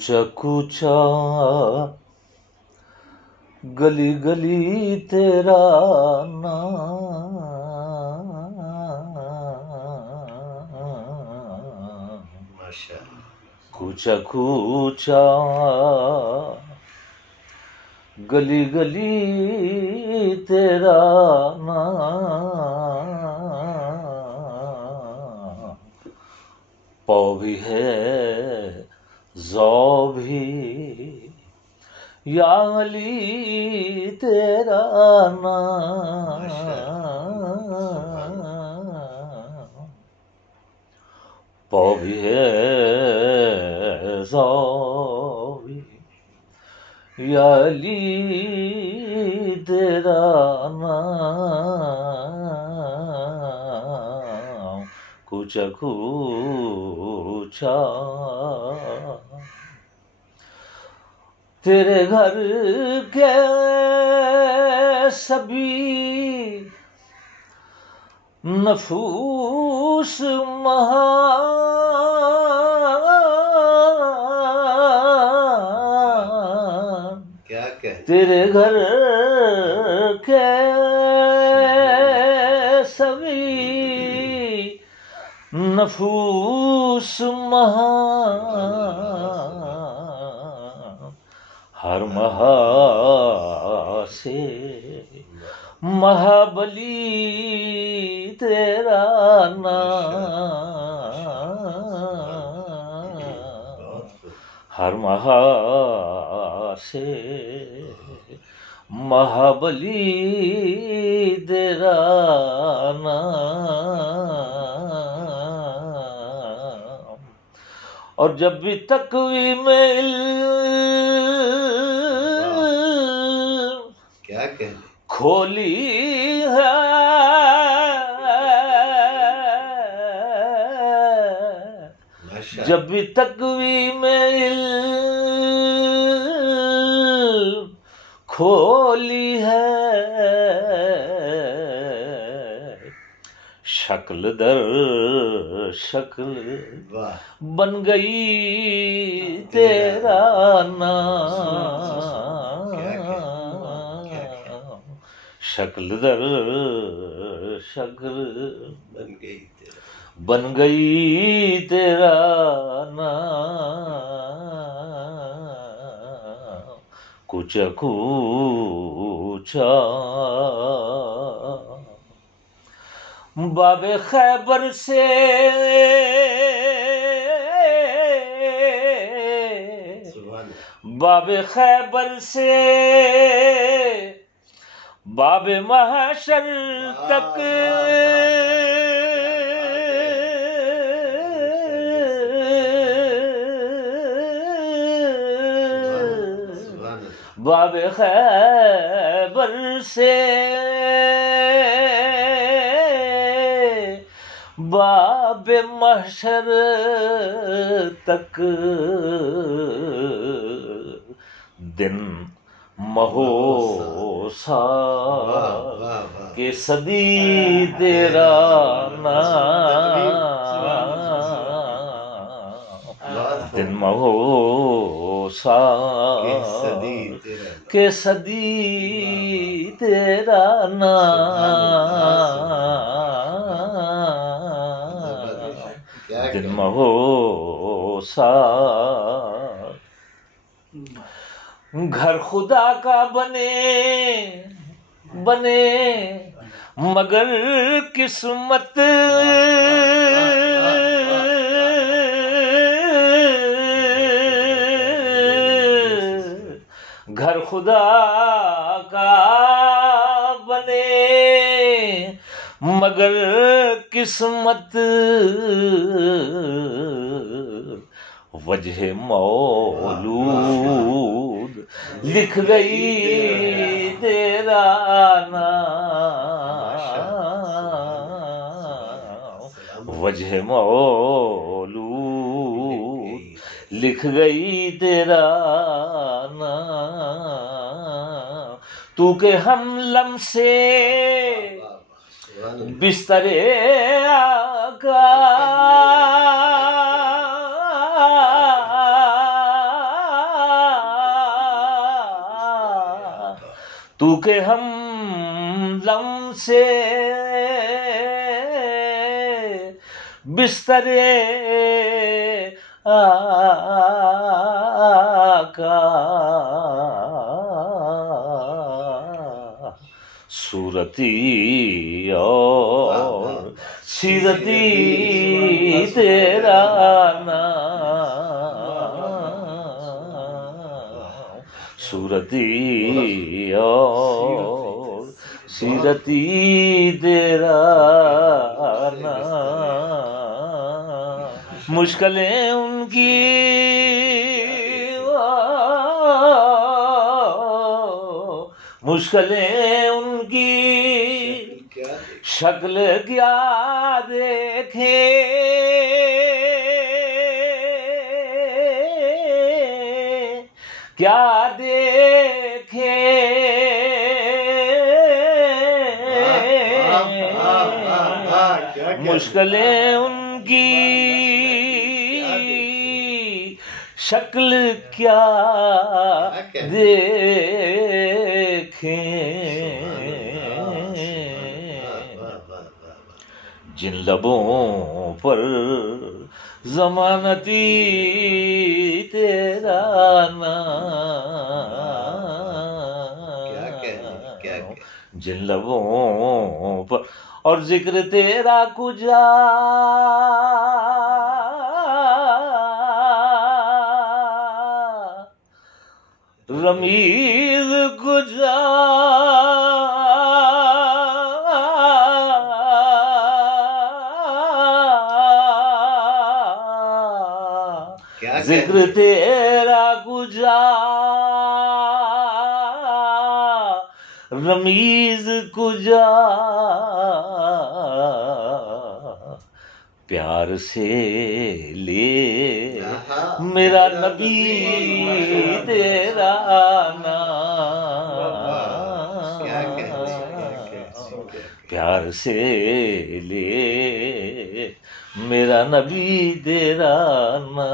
कूचा कूचा गली गली तेरा नाम, कूचा कूचा गली गली तेरा नाम, पौ भी है ज़ौ भी या अली तेरा नाम, पौ भी है ज़ौ भी या अली तेरा नाम, कूचा कूचा तेरे घर के सभी नफूस महान, क्या कहते तेरे घर के सभी नफूस महान, हर महा से महाबली तेरा नाम, हर महा से महाबली तेरा नाम, और जब भी तकवीम क्या कहते खोली है, जब भी तकवीम खोली है, शक्ल दर शक्ल बन गई तेरा नाम, शक्ल दर शक्ल बन गई तेरा नाम, कूचा कूचा बाबे खैबर से बाबे खैबर से बाबे महशर तक बाबे खैबर से बाबे महशर तक दिन महोसा के सदी तेरा नाम, दिन महोसा के सदी तेरा नाम, दिन महोसा घर खुदा का बने बने मगर किस्मत घर खुदा का बने मगर किस्मत वजह मौलूद लिख गई तेरा नाम, वजह मौलूद लिख गई तेरा नाम, तू के हम लम्से बिस्तरे आका तू के हम लम से बिस्तरे आका सूरती और सीरती तेरा नाम, सूरती और सीरती तेरा नाम। मुश्किलें उनकी मुश्किलें उनकी शक्ल क्या देखे, क्या देखे, मुश्किलें उनकी शक्ल क्या देखें। जिन लबों पर ज़मानती तेरा नाम, जिन लबों पर और जिक्र तेरा कुजा रमीज कुजा जिक्र तेरा कुजा रमीज कुजा। प्यार से ले मेरा नबी तेरा नाम, प्यार से ले मेरा नबी तेरा नाम।